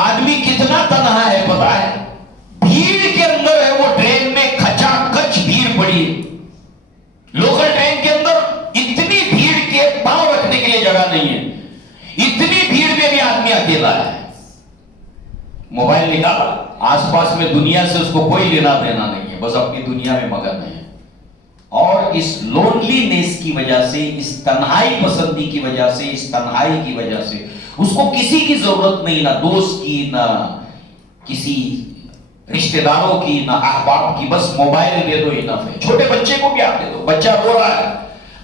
آدمی کتنا تنہا ہے پتا ہے؟ بھیڑ کے اندر ہے وہ، ٹرین میں کھچا کچ بھیڑ پڑی ہے، لوکل ٹرین کے اندر اتنی بھیڑ کے پاؤں رکھنے کے لیے جگہ نہیں ہے، اتنی بھیڑ میں بھی آدمی اکیلا ہے۔ موبائل نکالا، آس پاس میں دنیا سے اس کو کوئی لینا دینا نہیں ہے، بس اپنی دنیا میں مگن ہے۔ اور اس لونلی نیس کی وجہ سے، اس تنہائی پسندی کی وجہ سے، اس تنہائی کی وجہ سے اس کو کسی کی ضرورت نہیں، نہ دوست کی، نہ کسی رشتہ داروں کی، نہ احباب کی، بس موبائل دے دو انف ہے۔ چھوٹے بچے کو کیا دے دو، بچہ رو رہا ہے،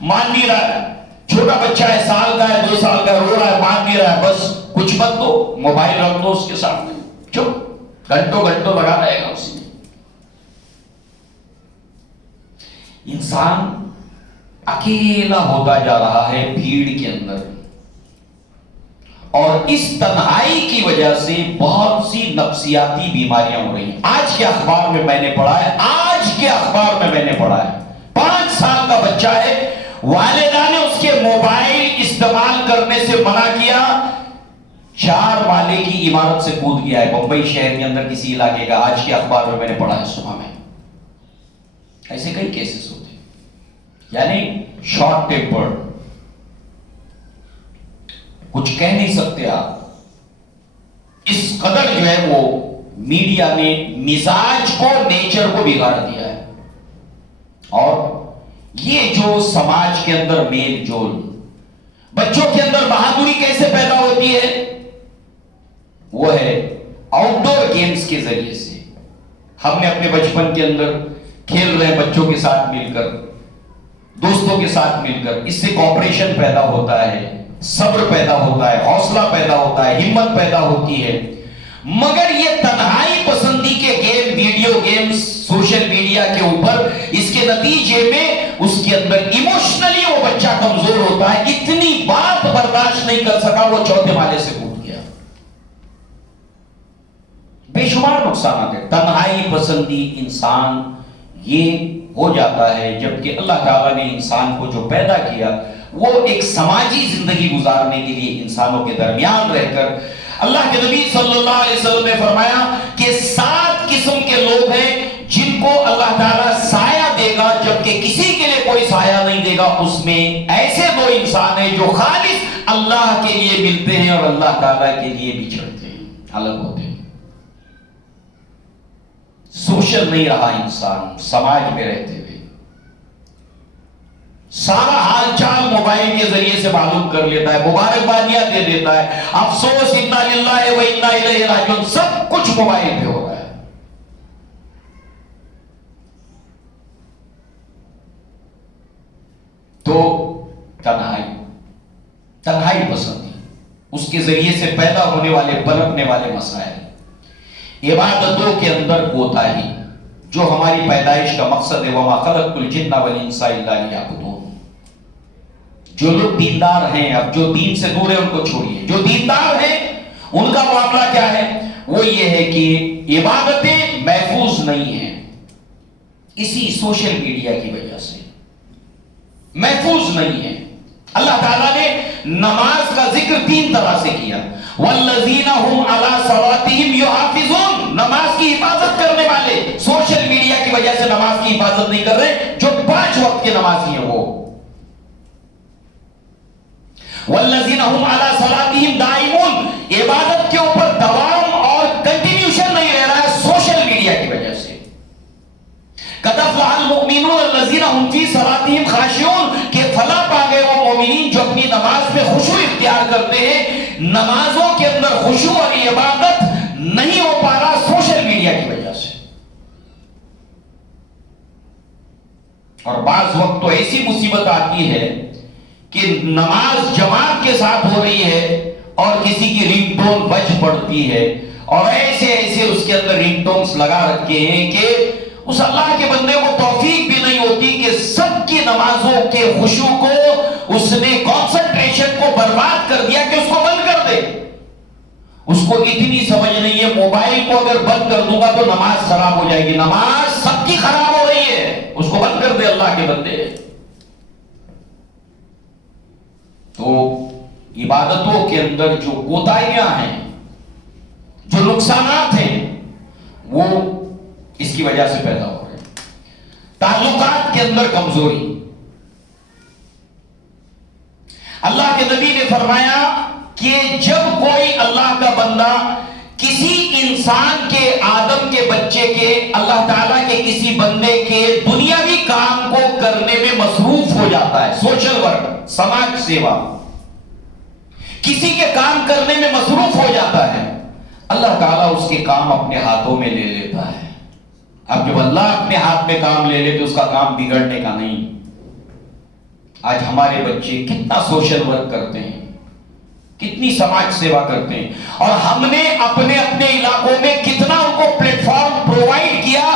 مان نہیں رہا ہے، چھوٹا بچہ ہے، سال کا ہے، 2 سال کا ہے، رو رہا ہے، مان نہیں رہا ہے، بس کچھ مت دو، موبائل رکھ دو اس کے سامنے، چپ، گھنٹوں گھنٹوں لگا رہے گا اسی میں۔ انسان اکیلا ہوتا جا رہا ہے بھیڑ کے اندر۔ اور اس تنہائی کی وجہ سے بہت سی نفسیاتی بیماریاں ہو رہی ہیں. آج کے اخبار میں میں نے پڑھا ہے 5 سال کا بچہ ہے، والدہ نے اس کے موبائل استعمال کرنے سے منع کیا، 4 مالے کی عمارت سے کود گیا ہے، بمبئی شہر کے اندر کسی علاقے کا. آج کے اخبار میں نے پڑھا ہے صبح میں. ایسے کئی کیسز ہوتے ہیں. یعنی شارٹ ٹیمپرڈ، کچھ کہہ نہیں سکتے آپ. اس قدر جو ہے وہ میڈیا نے مزاج کو، نیچر کو بگاڑ دیا ہے. اور یہ جو سماج کے اندر میل جول، بچوں کے اندر بہادری کیسے پیدا ہوتی ہے، وہ ہے آؤٹ ڈور گیمز کے ذریعے سے. ہم نے اپنے بچپن کے اندر کھیل رہے بچوں کے ساتھ مل کر، دوستوں کے ساتھ مل کر، اس سے کوآپریشن پیدا ہوتا ہے، صبر پیدا ہوتا ہے، حوصلہ پیدا ہوتا ہے، ہمت پیدا ہوتی ہے. مگر یہ تنہائی پسندی کے game, video games, social media کے اوپر، اس کے نتیجے میں اس کے اندر ایموشنلی وہ بچہ کمزور ہوتا ہے. اتنی بات برداشت نہیں کر سکا، وہ 4تھے مالے سے کود گیا. بے شمار نقصانات ہیں. تنہائی پسندی انسان یہ ہو جاتا ہے جبکہ اللہ تعالیٰ نے انسان کو جو پیدا کیا وہ ایک سماجی زندگی گزارنے کے لیے انسانوں کے درمیان رہ کر. اللہ کے نبی صلی اللہ علیہ وسلم نے فرمایا کہ 7 قسم کے لوگ ہیں جن کو اللہ تعالیٰ سایہ دے گا جبکہ کسی کے لیے کوئی سایہ نہیں دے گا. اس میں ایسے 2 انسان ہیں جو خالص اللہ کے لیے ملتے ہیں اور اللہ تعالیٰ کے لیے بچھڑتے ہیں، الگ ہوتے ہیں. سوشل نہیں رہا انسان، سماج میں رہتے ہوئے سارا حال چال موبائل کے ذریعے سے معلوم کر لیتا ہے، مبارکبادیاں دے دیتا ہے. افسوس، انا للہ و انا الیہ راجعون، سب کچھ موبائل پہ ہو رہا ہے. تو تنہائی پسندی، اس کے ذریعے سے پیدا ہونے والے، پنپنے والے مسائل. عبادتوں کے اندر کوتاہی، جو ہماری پیدائش کا مقصد ہے. وما خلقت الجن والانس الا لیعبدون. جو لوگ دیندار ہیں، اب جو دین سے دور ہے ان کو چھوڑیے، جو دیندار ہیں ان کا معاملہ کیا ہے؟ وہ یہ ہے کہ عبادتیں محفوظ نہیں ہیں، اسی سوشل میڈیا کی وجہ سے محفوظ نہیں ہیں. اللہ تعالیٰ نے نماز کا ذکر 3 طرح سے کیا. والذین هم علی صلاتهم یحافظون، نماز کی حفاظت کرنے والے. سوشل میڈیا کی وجہ سے نماز کی حفاظت نہیں کر رہے، جو 5 وقت کے نمازی ہیں وہ. والذین هم علی صلاتهم دائمون، عبادت کے اوپر دوام اور کنٹینیوشن نہیں رہ رہا ہے سوشل میڈیا کی وجہ سے. قد افلح المؤمنون الذین هم فی صلاتهم خاشعون، کہ فلاح پا گئے وہ مومنین جو اپنی نماز میں خشوع اختیار کرتے ہیں. نمازوں کے اندر خشوع اور عبادت نہیں ہو پا رہا سوشل میڈیا کی وجہ سے. اور بعض وقت تو ایسی مصیبت آتی ہے کہ نماز جماعت کے ساتھ ہو رہی ہے اور کسی کی رنگ ٹون بج پڑتی ہے، اور ایسے اس کے اندر رنگ ٹونز لگا رکھے ہیں کہ اس اللہ کے بندے کو توفیق بھی نہیں ہوتی کہ سب کی نمازوں کے خشوع کو، اس نے کنسنٹریشن کو برباد کر دیا کہ اس کو بند کر دے. اس کو اتنی سمجھ نہیں ہے موبائل کو اگر بند کر دوں گا تو نماز خراب ہو جائے گی. نماز سب کی خراب ہو رہی ہے، اس کو بند کر دے اللہ کے بندے. تو عبادتوں کے اندر جو کوتاہیاں ہیں، جو نقصانات ہیں، وہ اس کی وجہ سے پیدا ہو رہے ہیں. تعلقات کے اندر کمزوری. اللہ کے نبی نے فرمایا کہ جب کوئی اللہ کا بندہ کسی انسان کے، آدم کے بچے کے، اللہ تعالیٰ کے کسی بندے کے دنیاوی کام کو کرنے میں مصروف ہو جاتا ہے، سوشل ورک، سماج سیوا، کسی کے کام کرنے میں مصروف ہو جاتا ہے، اللہ تعالیٰ اس کے کام اپنے ہاتھوں میں لے لیتا ہے. اب جب اللہ اپنے ہاتھ میں کام لے لے تو اس کا کام بگڑنے کا نہیں. آج ہمارے بچے کتنا سوشل ورک کرتے ہیں، کتنی سماج سیوا کرتے ہیں، اور ہم نے اپنے علاقوں میں کتنا ان کو پلیٹ فارم پرووائڈ کیا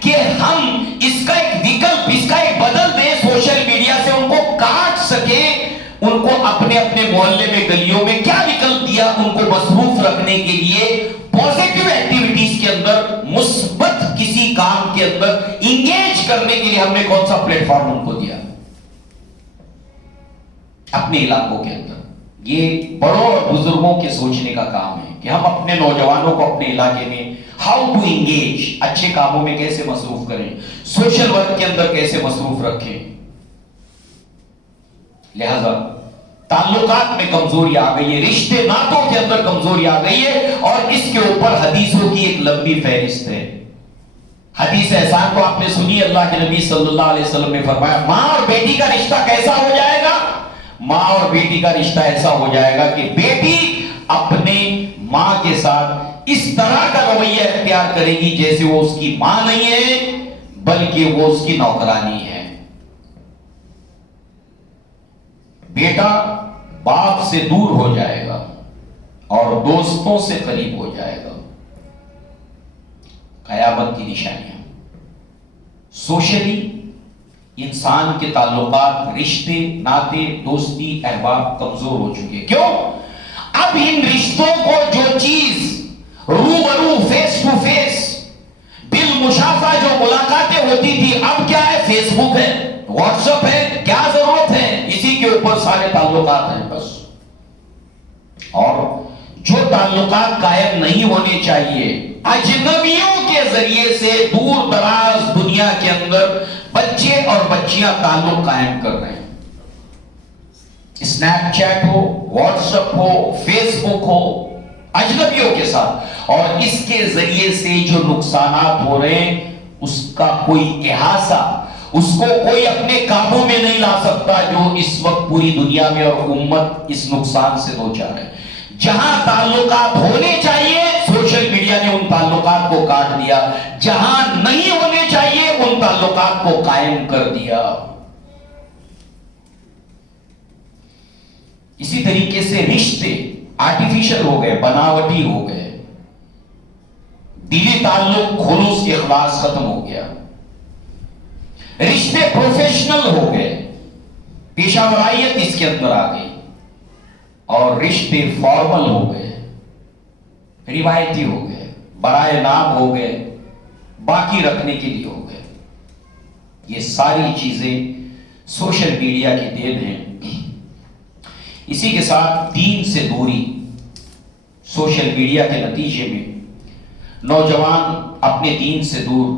کہ ہم اس کا ایک وکلپ، اس کا ایک بدل دیں، سوشل میڈیا سے ان کو کاٹ سکیں. ان کو اپنے محلے میں، گلیوں میں کیا وکلپ دیا دیا ان کو مصروف رکھنے کے لیے پازیٹیو ایکٹیویٹیز کے اندر، مثبت کسی کام کے اندر انگیج کرنے کے لیے ہم نے کون سا پلیٹ فارم ان کو دیا اپنے علاقوں کے اندر. یہ بڑوں اور بزرگوں کے سوچنے کا کام ہے کہ ہم اپنے نوجوانوں کو اپنے علاقے میں ہاؤ ٹو انگیج، اچھے کاموں میں کیسے مصروف کریں، سوشل ورک کے اندر کیسے مصروف رکھیں. لہذا تعلقات میں کمزوری آ گئی ہے، رشتے ناتوں کے اندر کمزوری آ گئی ہے، اور اس کے اوپر حدیثوں کی ایک لمبی فہرست ہے. حدیث احسان کو آپ نے سنی، اللہ کے نبی صلی اللہ علیہ وسلم نے فرمایا ماں اور بیٹی کا رشتہ کیسا ہو جائے گا؟ ماں اور بیٹی کا رشتہ ایسا ہو جائے گا کہ بیٹی اپنے ماں کے ساتھ اس طرح کا رویہ اختیار کرے گی جیسے وہ اس کی ماں نہیں ہے بلکہ وہ اس کی نوکرانی ہے. بیٹا باپ سے دور ہو جائے گا اور دوستوں سے قریب ہو جائے گا. قیامت کی نشانیاں. سوشلی انسان کے تعلقات، رشتے ناتے، دوستی، احباب کمزور ہو چکے. کیوں؟ اب ان رشتوں کو جو چیز روبرو، فیس ٹو فیس، بالمشافہ جو ملاقاتیں ہوتی تھی، اب کیا ہے؟ فیس بک ہے، واٹس ایپ ہے، کیا ضرورت ہے؟ اسی کے اوپر سارے تعلقات ہیں بس. اور جو تعلقات قائم نہیں ہونے چاہیے، اجنبیوں کے ذریعے سے دور دراز دنیا کے اندر بچے اور بچیاں تعلق قائم کر رہے ہیں. اسنیپ چیٹ ہو، واٹس ایپ ہو، فیس بک ہو، اجنبیوں کے ساتھ، اور اس کے ذریعے سے جو نقصانات ہو رہے ہیں اس کا کوئی احاطہ، اس کو کوئی اپنے قابو میں نہیں لا سکتا، جو اس وقت پوری دنیا میں اور امت اس نقصان سے دوچار ہے. جہاں تعلقات ہونے چاہیے سوشل میڈیا نے ان تعلقات کو کاٹ دیا، جہاں نہیں ہونے چاہیے ان تعلقات کو قائم کر دیا. اسی طریقے سے رشتے آرٹیفیشل ہو گئے، بناوٹی ہو گئے، دلی تعلق، خلوص، اخلاص ختم ہو گیا. رشتے پروفیشنل ہو گئے، پیشہ ورائیت اس کے اندر آ گئی، اور رشتے فارمل ہو گئے، روایتی ہو گئے، برائے نام ہو گئے، باقی رکھنے کے لیے ہو گئے. یہ ساری چیزیں سوشل میڈیا کی دین ہیں. اسی کے ساتھ دین سے دوری. سوشل میڈیا کے نتیجے میں نوجوان اپنے دین سے دور،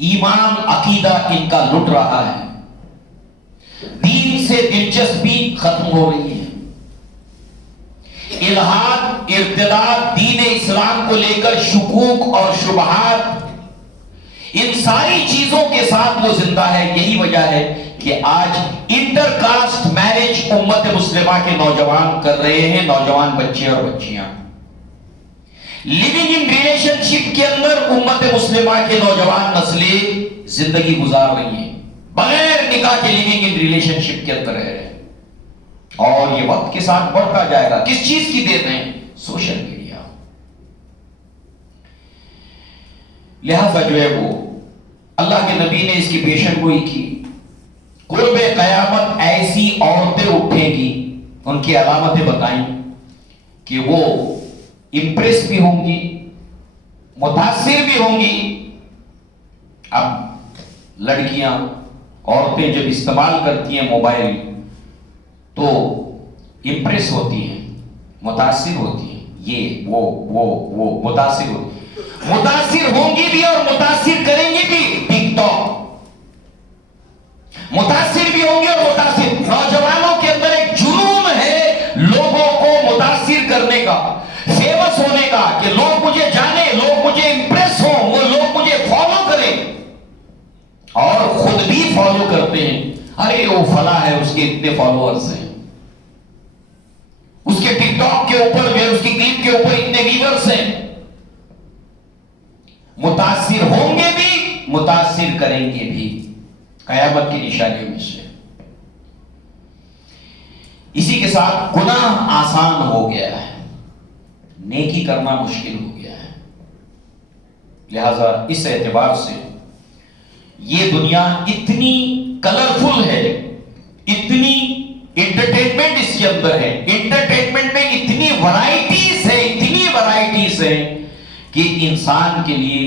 ایمان عقیدہ ان کا لٹ رہا ہے، دین سے دلچسپی ختم ہو رہی ہے. الحاد، ارتداد، دین اسلام کو لے کر شکوک اور شبہات، ان ساری چیزوں کے ساتھ وہ زندہ ہے. یہی وجہ ہے کہ آج انٹر کاسٹ میرج امت مسلمہ کے نوجوان کر رہے ہیں، نوجوان بچے اور بچیاں. لیونگ ان ریلیشن شپ کے اندر امت مسلمہ کے نوجوان نسلیں زندگی گزار رہی ہیں، بغیر نکاح کے لیونگ ان ریلیشن شپ کے اندر رہ رہے ہیں. اور یہ وقت کے ساتھ بڑھتا جائے گا. کس چیز کی دین ہے؟ Social media. لہذا جو ہے وہ اللہ کے نبی نے اس کی پیشن گوئی کی. قرب قیامت ایسی عورتیں اٹھیں گی، ان کی علامتیں بتائیں کہ وہ امپریس بھی ہوں گی، متاثر بھی ہوں گی. اب لڑکیاں، عورتیں جب استعمال کرتی ہیں موبائل تو امپریس ہوتی ہیں، متاثر ہوتی ہیں. یہ وہ متاثر ہوتی ہیں، متاثر ہوں گی بھی اور متاثر کریں گی بھی. ٹک ٹاک متاثر بھی ہوں گے اور متاثر. نوجوانوں کے اندر ایک جنون ہے لوگوں کو متاثر کرنے کا، فیمس ہونے کا، کہ لوگ مجھے جانے، لوگ مجھے امپریس ہوں، وہ لوگ مجھے فالو کریں، اور خود بھی فالو کرتے ہیں. ارے وہ فلاں ہے، اس کے اتنے فالوورز ہیں، اس کے ٹک ٹاک کے اوپر جو ہے اس کی کلپ کے اوپر اتنے ویورز ہیں. متاثر ہوں گے بھی، متاثر کریں گے بھی. قیامت کی نشانیوں میں سے. اسی کے ساتھ گناہ آسان ہو گیا ہے، نیکی کرنا مشکل ہو گیا ہے. لہذا اس اعتبار سے یہ دنیا اتنی کلرفل ہے، اتنی انٹرٹینمنٹ اس کے اندر ہے. انٹرٹینمنٹ میں اتنی ورائٹیز ہے کہ انسان کے لیے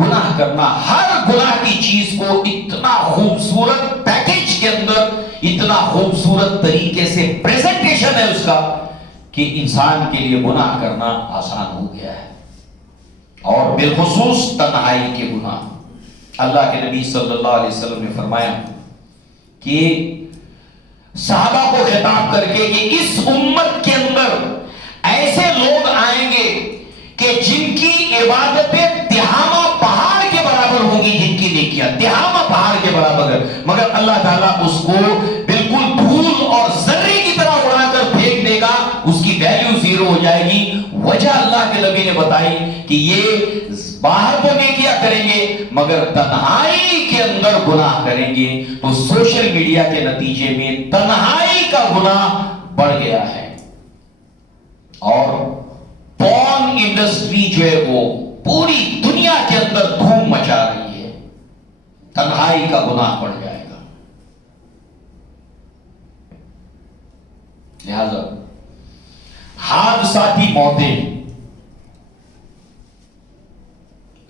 گناہ کرنا، ہر گناہ کی چیز کو اتنا خوبصورت پیکیج کے اندر، اتنا خوبصورت طریقے سے پریزنٹیشن ہے اس کا کہ انسان کے لیے گناہ کرنا آسان ہو گیا ہے. اور بالخصوص تنہائی کے گناہ. اللہ کے نبی صلی اللہ علیہ وسلم نے فرمایا کہ صحابہ کو خطاب کر کے کہ اس امت کے اندر ایسے لوگ آئیں گے کہ جن کی عبادتیں تہامہ پہاڑ کے برابر ہوں گی، جن کی نیکیاں تہامہ پہاڑ کے برابر ہے، مگر اللہ تعالیٰ اس کو بالکل دھول اور ذرے کی طرح اڑا کر پھینک دے گا، اس کی ویلیو زیرو ہو جائے گی. وجہ اللہ کے نبی نے بتائی کہ یہ باہر تو نیکیاں کریں گے مگر تنہائی کے اندر گناہ کریں گے. تو سوشل میڈیا کے نتیجے میں تنہائی کا گناہ بڑھ گیا ہے، اور پورن انڈسٹری جو ہے وہ پوری دنیا کے اندر دھوم مچا رہی ہے. تنہائی کا گناہ بڑھ جائے گا. لہذا حادثاتی موتیں،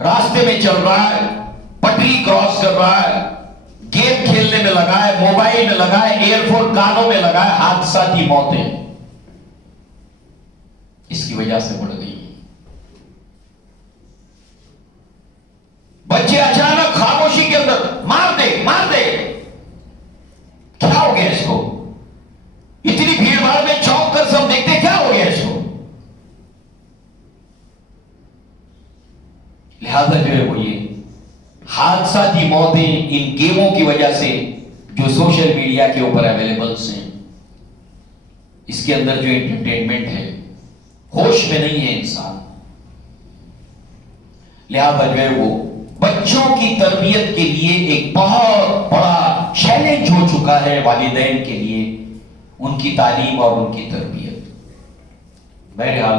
راستے میں چل رہا ہے، پٹری کراس کر رہا ہے، گیم کھیلنے میں لگا ہے، موبائل میں لگا ہے، ایئر فون کانوں میں لگا ہے، حادثاتی موتیں اس کی وجہ سے بڑھ گئی. بچے اچانک خاموشی کے اندر مار دے، کیا ہو گیا اس کو؟ اتنی بھیڑ بھاڑ میں چونک کر سب دیکھتے کیا ہو گیا اس کو؟ لہذا جو ہے وہ یہ حادثاتی موتیں ان گیموں کی وجہ سے جو سوشل میڈیا کے اوپر اویلیبلس ہیں، اس کے اندر جو انٹرٹینمنٹ ہے، ہوش میں نہیں ہے انسان. لہذا جو ہے وہ بچوں کی تربیت کے لیے ایک بہت بڑا چیلنج ہو چکا ہے والدین کے لیے، ان کی تعلیم اور ان کی تربیت. بہرحال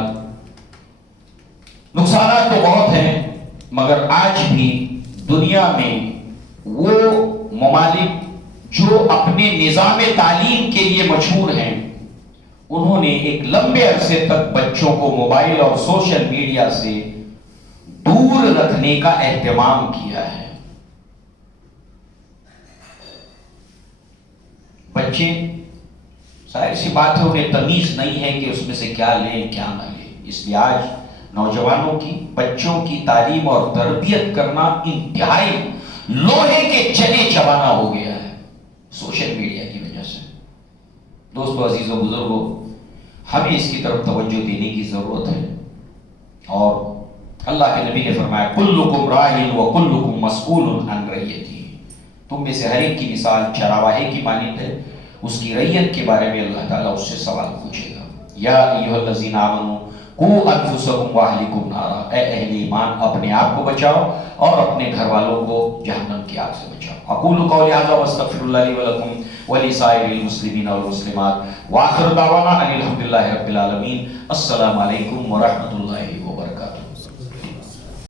نقصانات تو بہت ہیں، مگر آج بھی دنیا میں وہ ممالک جو اپنے نظام تعلیم کے لیے مشہور ہیں، انہوں نے ایک لمبے عرصے تک بچوں کو موبائل اور سوشل میڈیا سے دور رکھنے کا اہتمام کیا ہے. بچے ظاہر سی بات ہے انہیں تمیز نہیں ہے کہ اس میں سے کیا لیں کیا نہ لیں. اس لیے آج نوجوانوں کی، بچوں کی تعلیم اور تربیت کرنا انتہائی لوہے کے چنے چبانا ہو گیا ہے سوشل میڈیا کی وجہ سے. دوستو، عزیزو، بزرگو، ہمیں اس کی طرف توجہ دینے کی ضرورت ہے. اور اللہ کے نبی نے فرمایا کلکم راعٍ وکلکم مسئول عن رعیتہ. تم میں سے ہر ایک کی مثال چراواہے کی مانند ہے، اس کی رعیت کے بارے میں اللہ تعالیٰ اس سے سوال پوچھے گا. یا ایھا الذین آمنوا قوا انفسکم واہلکم نارا. اے اہل ایمان، اپنے آپ کو بچاؤ اور اپنے گھر والوں کو جہنم کی آگ سے بچاؤ. اقول قولی ھذا واستغفر اللہ لی ولکم ولسائر المسلمین والمسلمات، وآخر دعوانا ان الحمد للہ رب العالمین. السلام علیکم ورحمۃ اللہ